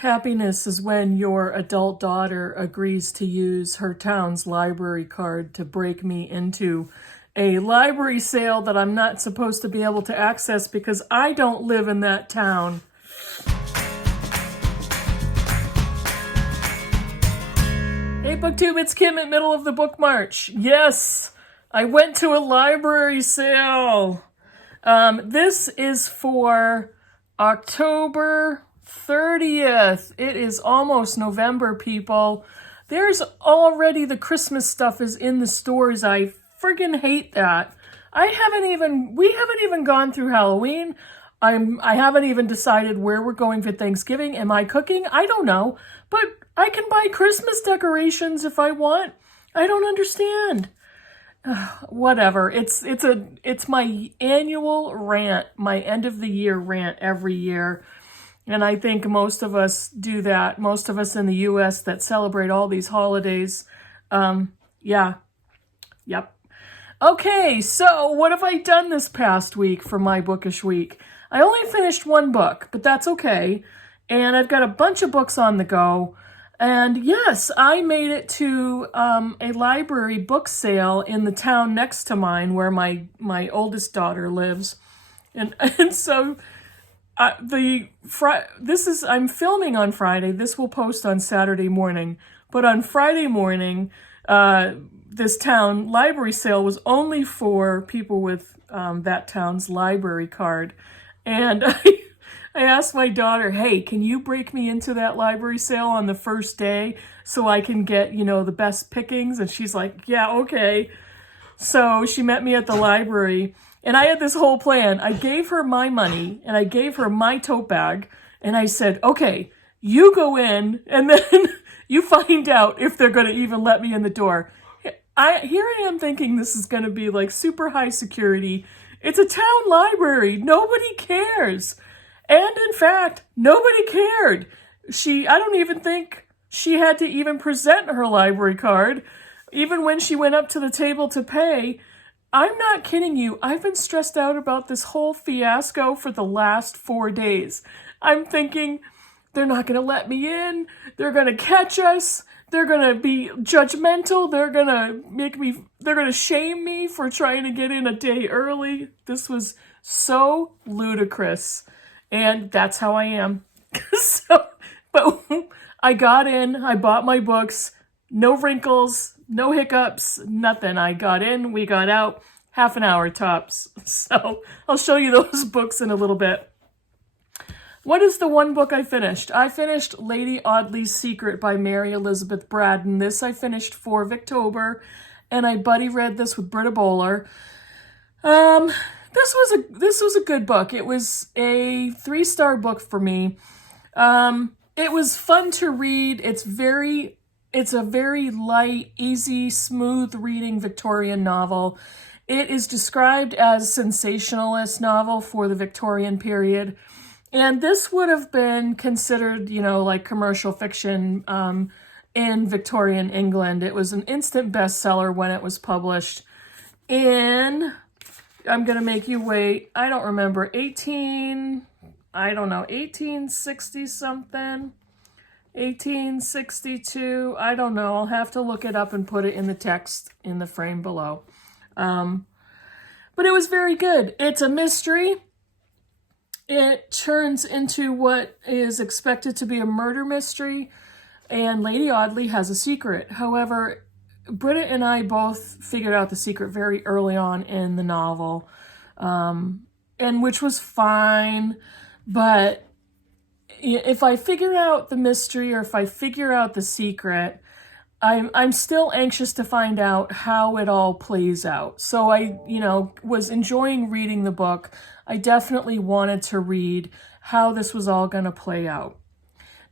Happiness is when your adult daughter agrees to use her town's library card to break me into a library sale that I'm not supposed to be able to access because I don't live in that town. Hey BookTube, it's Kim at middle of the book march. Yes, I went to a library sale. This is for October 30th. It is almost November, people. There's already the Christmas stuff is in the stores. I friggin' hate that. We haven't even gone through Halloween. I haven't even decided where we're going for Thanksgiving. Am I cooking? I don't know. But I can buy Christmas decorations if I want. I don't understand. Whatever. It's my annual rant, my end of the year rant every year. And I think most of us do that. Most of us in the US that celebrate all these holidays. Yeah. Yep. Okay, so what have I done this past week for my bookish week? I only finished one book, but that's okay. And I've got a bunch of books on the go. And yes, I made it to a library book sale in the town next to mine where my oldest daughter lives. And so I'm filming on Friday. This will post on Saturday morning. But on Friday morning, this town library sale was only for people with that town's library card. And I asked my daughter, hey, can you break me into that library sale on the first day so I can get, the best pickings? And she's like, yeah, okay. So she met me at the library. And I had this whole plan. I gave her my money and I gave her my tote bag. And I said, okay, you go in and then you find out if they're going to even let me in the door. Here I am thinking this is going to be like super high security. It's a town library. Nobody cares. And in fact, nobody cared. I don't even think she had to even present her library card. Even when she went up to the table to pay, I'm not kidding you. I've been stressed out about this whole fiasco for the last 4 days. I'm thinking they're not going to let me in. They're going to catch us. They're going to be judgmental. They're going to shame me for trying to get in a day early. This was so ludicrous. And that's how I am. But I got in, I bought my books, no wrinkles, no hiccups, nothing. I got in, we got out, half an hour tops. So I'll show you those books in a little bit. What is the one book I finished? I finished Lady Audley's Secret by Mary Elizabeth Braddon. This I finished for Victober, and I buddy read this with Britta Bohler. This was a good book. It was a 3-star book for me. It was fun to read. It's a very light, easy, smooth reading Victorian novel. It is described as sensationalist novel for the Victorian period. And this would have been considered, like commercial fiction in Victorian England. It was an instant bestseller when it was published in, I'm going to make you wait, I don't remember, 1860 something, 1862, I don't know. I'll have to look it up and put it in the text in the frame below. But it was very good. It's a mystery. It turns into what is expected to be a murder mystery, and Lady Audley has a secret. However, Britta and I both figured out the secret very early on in the novel, and which was fine. But if I figure out the mystery or if I figure out the secret, I'm still anxious to find out how it all plays out. So I, was enjoying reading the book. I definitely wanted to read how this was all going to play out.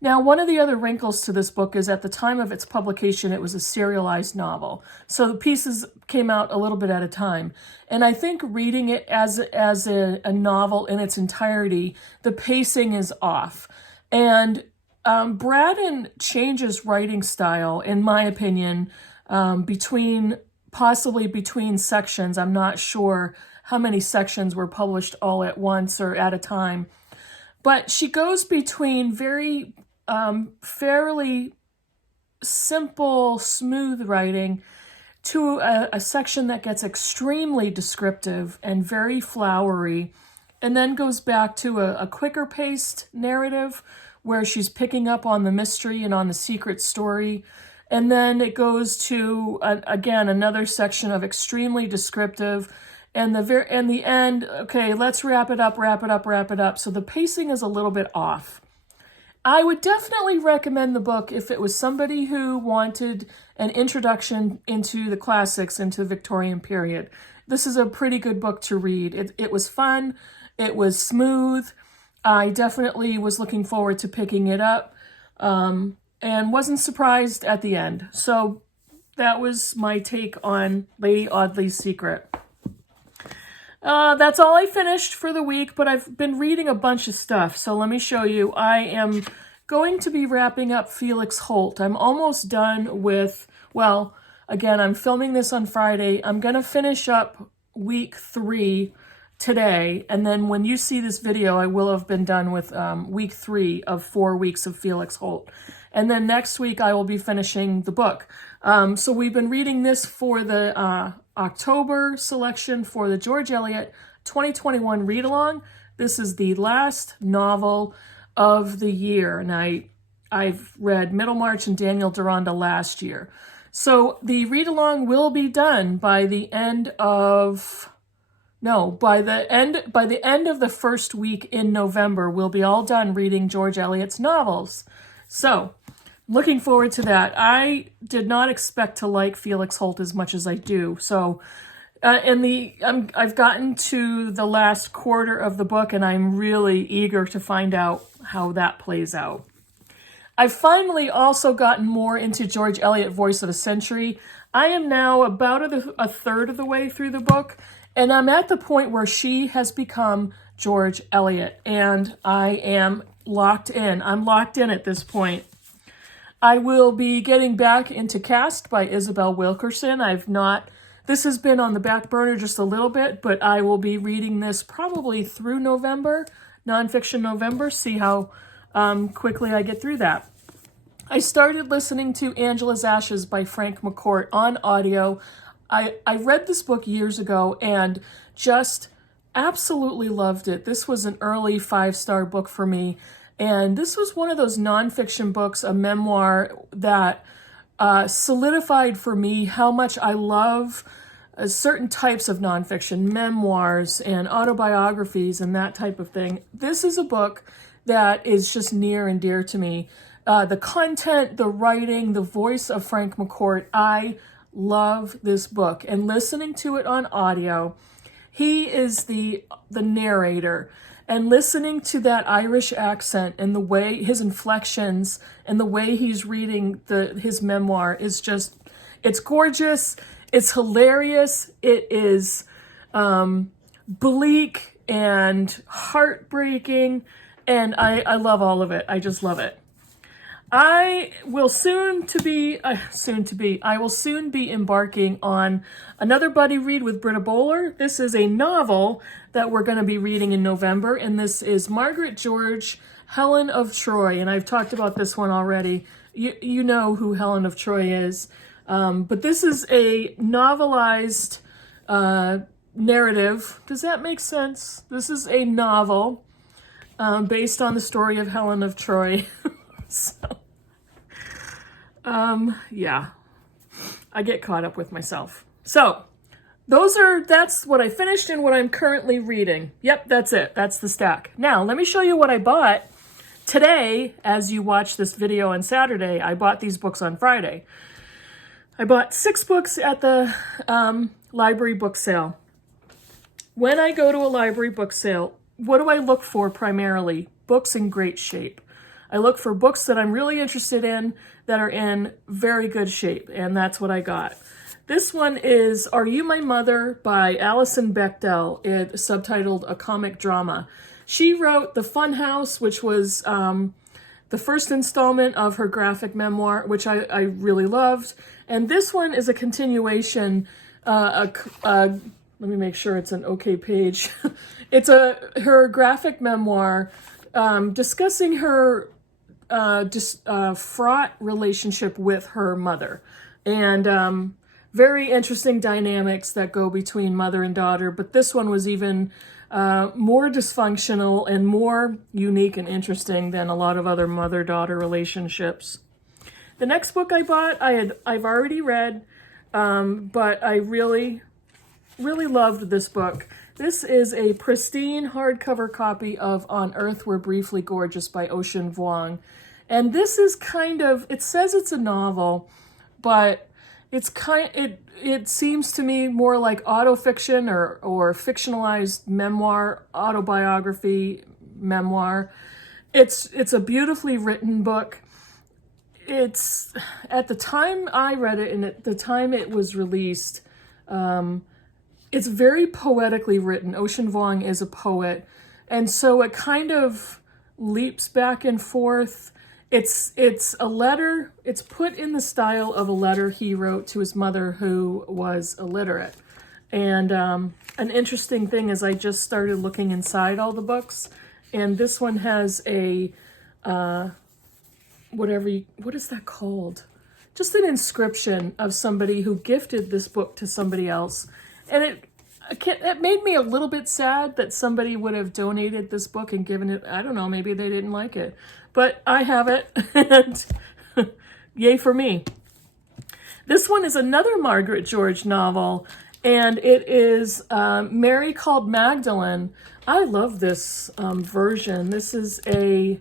Now, one of the other wrinkles to this book is at the time of its publication, it was a serialized novel. So the pieces came out a little bit at a time. And I think reading it as a novel in its entirety, the pacing is off. And Braddon changes writing style, in my opinion, possibly between sections. I'm not sure how many sections were published all at once or at a time. But she goes between very fairly simple, smooth writing to a section that gets extremely descriptive and very flowery, and then goes back to a quicker paced narrative where she's picking up on the mystery and on the secret story. And then it goes to, again, another section of extremely descriptive, and the end, okay, let's wrap it up. So the pacing is a little bit off. I would definitely recommend the book if it was somebody who wanted an introduction into the classics, into the Victorian period. This is a pretty good book to read. It was fun. It was smooth. I definitely was looking forward to picking it up, and wasn't surprised at the end. So that was my take on Lady Audley's Secret. That's all I finished for the week, but I've been reading a bunch of stuff, so let me show you. I am going to be wrapping up Felix Holt. I'm almost done with, well, again, I'm filming this on Friday. I'm going to finish up week 3 today, and then when you see this video, I will have been done with week 3 of 4 weeks of Felix Holt. And then next week, I will be finishing the book. So we've been reading this for the October selection for the George Eliot 2021 read-along. This is the last novel of the year, and I've read Middlemarch and Daniel Deronda last year. So the read-along will be done by the end of... No, by the end of the first week in November, we'll be all done reading George Eliot's novels. So, looking forward to that. I did not expect to like Felix Holt as much as I do. So, I've gotten to the last quarter of the book, and I'm really eager to find out how that plays out. I've finally also gotten more into George Eliot, Voice of a Century. I am now about a third of the way through the book, and I'm at the point where she has become George Eliot, and I am locked in. I'm locked in at this point. I will be getting back into Cast by Isabel Wilkerson. This has been on the back burner just a little bit, but I will be reading this probably through November, Nonfiction November, see how quickly I get through that. I started listening to Angela's Ashes by Frank McCourt on audio. I read this book years ago and just absolutely loved it. This was an early 5-star book for me. And this was one of those nonfiction books, a memoir, that solidified for me how much I love certain types of nonfiction, memoirs and autobiographies and that type of thing. This is a book that is just near and dear to me. The content, the writing, the voice of Frank McCourt, I love this book. And listening to it on audio, he is the narrator. And listening to that Irish accent and the way his inflections and the way he's reading his memoir is just, it's gorgeous, it's hilarious, it is bleak and heartbreaking, and I love all of it. I just love it. I will soon be embarking on another buddy read with Britta Bohler. This is a novel that we're going to be reading in November, and this is Margaret George, Helen of Troy, and I've talked about this one already. You know who Helen of Troy is, but this is a novelized narrative. Does that make sense? This is a novel based on the story of Helen of Troy. So, yeah, I get caught up with myself. So, that's what I finished and what I'm currently reading. Yep, that's it. That's the stack. Now, let me show you what I bought today. As you watch this video on Saturday, I bought these books on Friday. I bought 6 books at the library book sale. When I go to a library book sale, what do I look for primarily? Books in great shape. I look for books that I'm really interested in that are in very good shape, and that's what I got. This one is Are You My Mother by Alison Bechdel, subtitled A Comic Drama. She wrote The Fun House, which was the first installment of her graphic memoir, which I really loved. And this one is a continuation, let me make sure it's an okay page. It's her graphic memoir discussing her fraught relationship with her mother. And very interesting dynamics that go between mother and daughter. But this one was even more dysfunctional and more unique and interesting than a lot of other mother-daughter relationships. The next book I bought, I've already read, but I really loved this book. This is a pristine hardcover copy of On Earth We're Briefly Gorgeous by Ocean Vuong. And this is kind of, it says it's a novel, but it seems to me more like autofiction or fictionalized memoir, autobiography memoir. It's a beautifully written book. It's, at the time I read it and at the time it was released, it's very poetically written. Ocean Vuong is a poet. And so it kind of leaps back and forth. It's a letter, it's put in the style of a letter he wrote to his mother who was illiterate. And an interesting thing is I just started looking inside all the books, and this one has a, what is that called? Just an inscription of somebody who gifted this book to somebody else. And it made me a little bit sad that somebody would have donated this book and given it, I don't know, maybe they didn't like it. But I have it, and yay for me. This one is another Margaret George novel, and it is Mary Called Magdalene. I love this version. This is a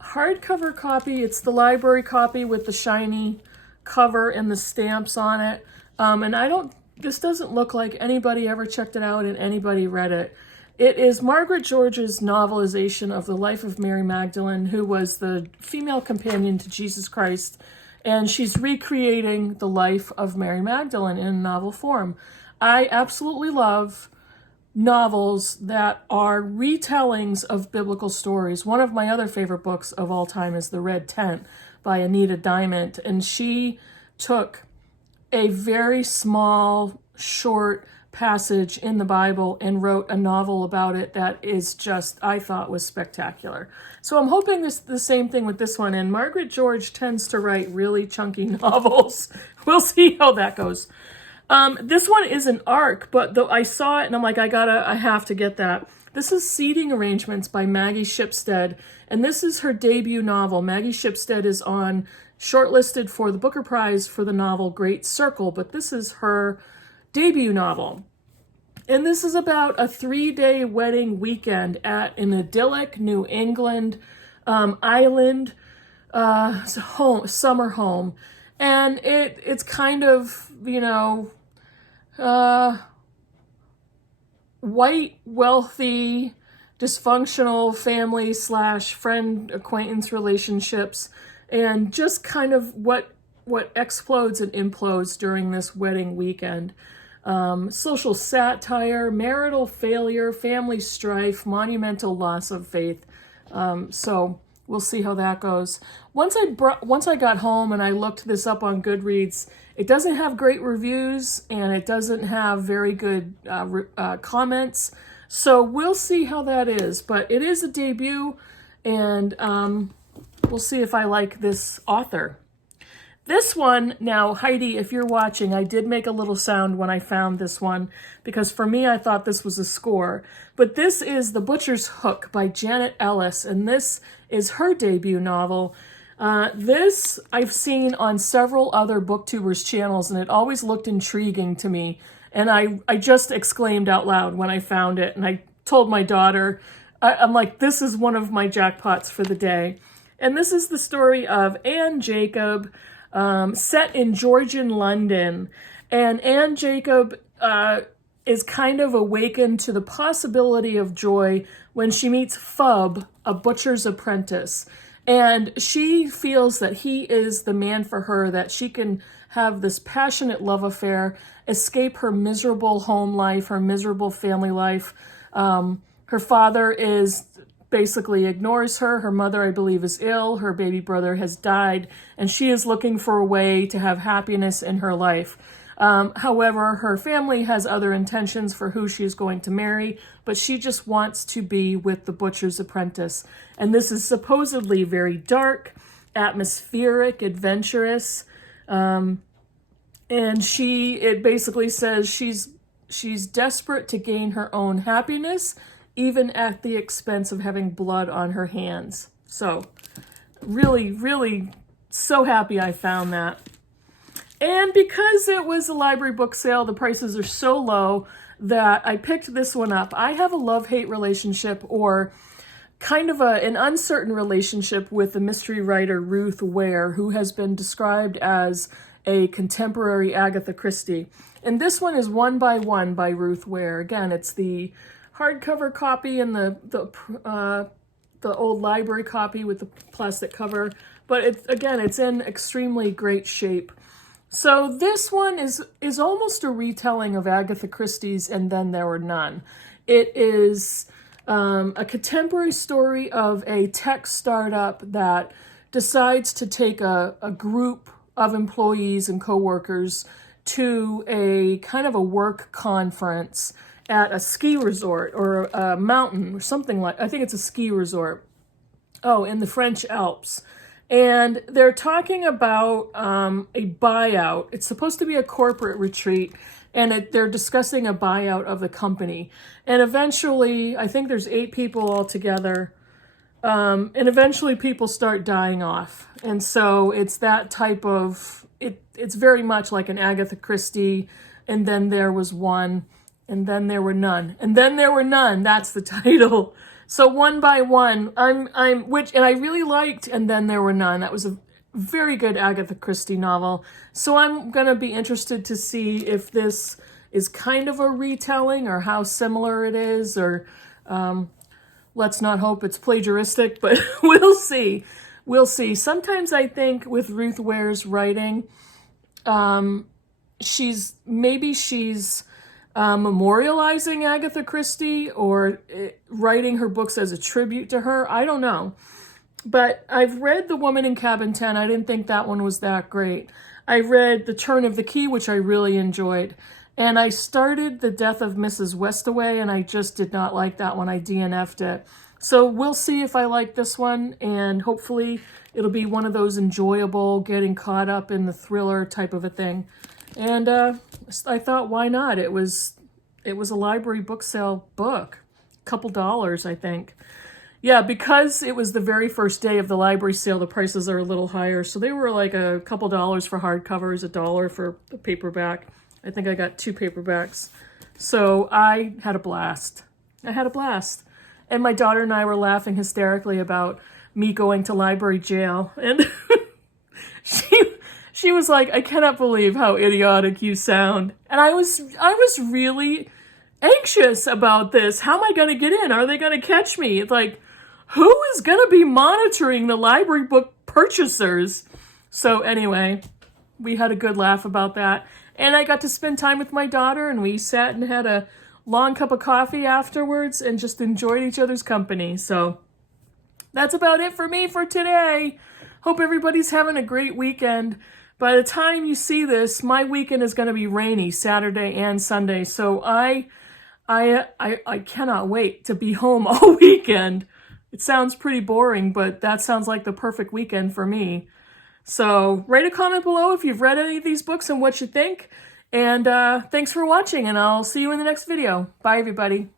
hardcover copy. It's the library copy with the shiny cover and the stamps on it. And this doesn't look like anybody ever checked it out and anybody read it. It is Margaret George's novelization of the life of Mary Magdalene, who was the female companion to Jesus Christ, and she's recreating the life of Mary Magdalene in novel form. I absolutely love novels that are retellings of biblical stories. One of my other favorite books of all time is The Red Tent by Anita Diamond, and she took a very small, short passage in the Bible and wrote a novel about it that is just, I thought, was spectacular. So I'm hoping the same thing with this one. And Margaret George tends to write really chunky novels. We'll see how that goes. This one is an ARC, but though I saw it and I'm like, I have to get that. This is Seating Arrangements by Maggie Shipstead, and this is her debut novel. Maggie Shipstead is shortlisted for the Booker Prize for the novel Great Circle, but this is her debut novel. And this is about a 3-day wedding weekend at an idyllic New England island summer home. And it's kind of, white, wealthy, dysfunctional family / friend acquaintance relationships, and just kind of what explodes and implodes during this wedding weekend. Social satire, marital failure, family strife, monumental loss of faith. So we'll see how that goes. Once I got home and I looked this up on Goodreads, it doesn't have great reviews and it doesn't have very good comments. So we'll see how that is. But it is a debut, and we'll see if I like this author. This one, now, Heidi, if you're watching, I did make a little sound when I found this one, because for me, I thought this was a score. But this is The Butcher's Hook by Janet Ellis, and this is her debut novel. This I've seen on several other booktubers' channels, and it always looked intriguing to me. And I just exclaimed out loud when I found it, and I told my daughter, I'm like, this is one of my jackpots for the day. And this is the story of Anne Jacob, set in Georgian London. And Anne Jacob is kind of awakened to the possibility of joy when she meets Fub, a butcher's apprentice. And she feels that he is the man for her, that she can have this passionate love affair, escape her miserable home life, her miserable family life. Her father basically ignores her. Her mother, I believe, is ill. Her baby brother has died, and she is looking for a way to have happiness in her life. However, her family has other intentions for who she's going to marry, but she just wants to be with the butcher's apprentice. And this is supposedly very dark, atmospheric, adventurous. And it basically says she's desperate to gain her own happiness, even at the expense of having blood on her hands. So really, really so happy I found that. And because it was a library book sale, the prices are so low that I picked this one up. I have a love-hate relationship, or kind of an uncertain relationship, with the mystery writer Ruth Ware, who has been described as a contemporary Agatha Christie. And this one is One by One by Ruth Ware. Again, it's the hardcover copy and the old library copy with the plastic cover. But it's in extremely great shape. So this one is almost a retelling of Agatha Christie's And Then There Were None. It is a contemporary story of a tech startup that decides to take a group of employees and coworkers to a kind of a work conference at a ski resort or a mountain or something like, I think it's a ski resort. Oh, in the French Alps. And they're talking about a buyout. It's supposed to be a corporate retreat, and they're discussing a buyout of the company. And eventually, I think there's 8 people all together, and eventually people start dying off. And so it's that type of, it's very much like an Agatha Christie, And Then There Was One, And Then There Were None. And Then There Were None, that's the title. So One by One, and I really liked And Then There Were None. That was a very good Agatha Christie novel. So I'm going to be interested to see if this is kind of a retelling or how similar it is, or let's not hope it's plagiaristic, but we'll see. We'll see. Sometimes I think with Ruth Ware's writing, she's memorializing Agatha Christie or writing her books as a tribute to her. I don't know. But I've read The Woman in Cabin 10. I didn't think that one was that great. I read The Turn of the Key, which I really enjoyed. And I started The Death of Mrs. Westaway, and I just did not like that one. I DNF'd it. So we'll see if I like this one, and hopefully it'll be one of those enjoyable, getting caught up in the thriller type of a thing. And I thought, why not? It was a library book sale book. A couple dollars, I think. Yeah, because it was the very first day of the library sale, the prices are a little higher. So they were like a couple dollars for hardcovers, $1 for a paperback. I think I got 2 paperbacks. So I had a blast. And my daughter and I were laughing hysterically about me going to library jail. And she was like, I cannot believe how idiotic you sound. And I was really anxious about this. How am I going to get in? Are they going to catch me? It's like, who is going to be monitoring the library book purchasers? So anyway, we had a good laugh about that. And I got to spend time with my daughter, and we sat and had a long cup of coffee afterwards and just enjoyed each other's company. So that's about it for me for today. Hope everybody's having a great weekend. By the time you see this, my weekend is going to be rainy, Saturday and Sunday. So I cannot wait to be home all weekend. It sounds pretty boring, but that sounds like the perfect weekend for me. So write a comment below if you've read any of these books and what you think. And thanks for watching, and I'll see you in the next video. Bye, everybody.